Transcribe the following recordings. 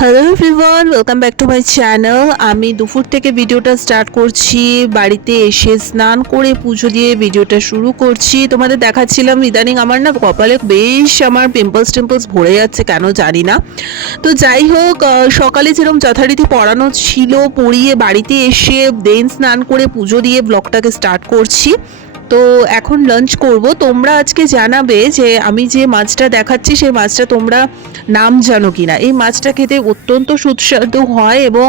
Hello everyone, welcome back to my channel. আমি দুপুর থেকে ভিডিওটা স্টার্ট করছি। বাড়িতে এসে স্নান করে পুজো দিয়ে ভিডিওটা শুরু করছি। তোমাদের দেখাচ্ছিলাম ইদানিং আমার না কপালে বেশ আমার পিম্পলস ভরে যাচ্ছে, কেন জানি না। তো যাই হোক, সকালে যেরকম যথারীতি পড়ানো ছিল পড়িয়ে বাড়িতে এসে দেন স্নান করে পুজো দিয়ে ব্লগটাকে স্টার্ট করছি। তো এখন লাঞ্চ করব। তোমরা আজকে জানাবে যে আমি যে মাছটা দেখাচ্ছি সেই মাছটা তোমরা নাম জানো কিনা। এই মাছটা খেতে অত্যন্ত সুস্বাদু হয় এবং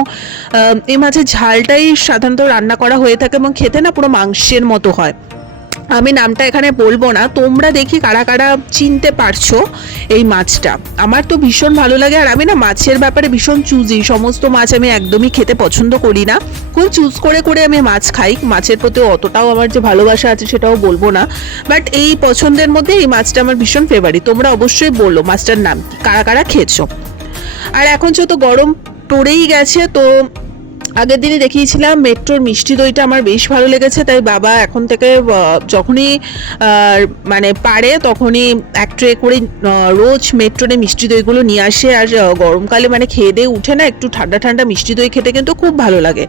এই মাছের ঝালটাই সাধারণত রান্না করা হয়ে থাকে এবং খেতে না পুরো মাংসের মতো হয়। আমি নামটা এখানে বলবো না, তোমরা দেখি কারা কারা চিনতে পারছো এই মাছটা। আমার তো ভীষণ ভালো লাগে, আর আমি না মাছের ব্যাপারে ভীষণ চুজি। সমস্ত মাছ আমি একদমই খেতে পছন্দ করি না, খুব চুজ করে করে আমি মাছ খাই। মাছের প্রতি অতটাও আমার যে ভালোবাসা আছে সেটাও বলবো না, বাট এই পছন্দের মধ্যে এই মাছটা আমার ভীষণ ফেভারিট। তোমরা অবশ্যই বলো মাছটার নাম কি, কারা কারা খেয়েছো। আর এখন তো গরম পড়েই গেছে, তো আগের দিনে দেখিয়েছিলাম মেট্রোর মিষ্টি দইটা আমার বেশ ভালো লেগেছে, তাই বাবা এখন থেকে যখনই মানে পারে তখনই এক ট্রে করে রোজ মেট্রোরে মিষ্টি দইগুলো নিয়ে আসে। আর গরমকালে মানে খেয়ে দিয়ে উঠে না একটু ঠান্ডা ঠান্ডা মিষ্টি দই খেতে কিন্তু খুব ভালো লাগে।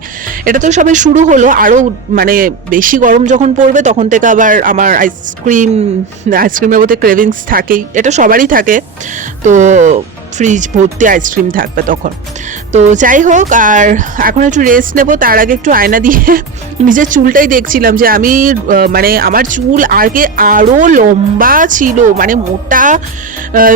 এটা তো সবে শুরু হলো, আরও মানে বেশি গরম যখন পড়বে তখন থেকে আবার আমার আইসক্রিমের মধ্যে ক্রেভিংস থাকেই, এটা সবারই থাকে। তো ফ্রিজ ভর্তি আইসক্রিম থাকবে তখন। তো যাই হোক, আর এখন একটু রেস্ট নেবো। তার আগে একটু আয়না দিয়ে নিজের চুলটাই দেখছিলাম যে আমি মানে আমার চুল আগে আরও লম্বা ছিল, মানে মোটা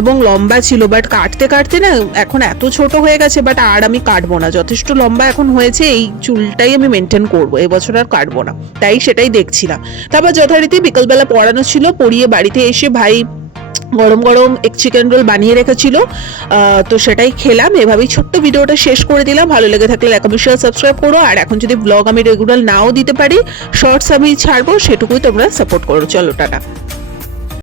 এবং লম্বা ছিল, বাট কাটতে কাটতে না এখন এত ছোট হয়ে গেছে। বাট আর আমি কাটবো না, যথেষ্ট লম্বা এখন হয়েছে, এই চুলটাই আমি মেনটেন করবো, এবছর আর কাটবো না। তাই সেটাই দেখছিলাম। তারপর যথারীতি বিকেলবেলা পড়ানো ছিল, পড়িয়ে বাড়িতে এসে ভাই গরম গরম এক চিকেন রোল বানিয়ে রেখেছিল, তো সেটাই খেলাম। এভাবেই ছোট্ট ভিডিওটা শেষ করে দিলাম। ভালো লেগে থাকলে লাইক কমেন্ট শেয়ার সাবস্ক্রাইব করো। আর এখন যদি ব্লগ আমি রেগুলার নাও দিতে পারি, শর্টস আমি ছাড়বো, সেটুকুই তোমরা সাপোর্ট করো। চলো টাটা।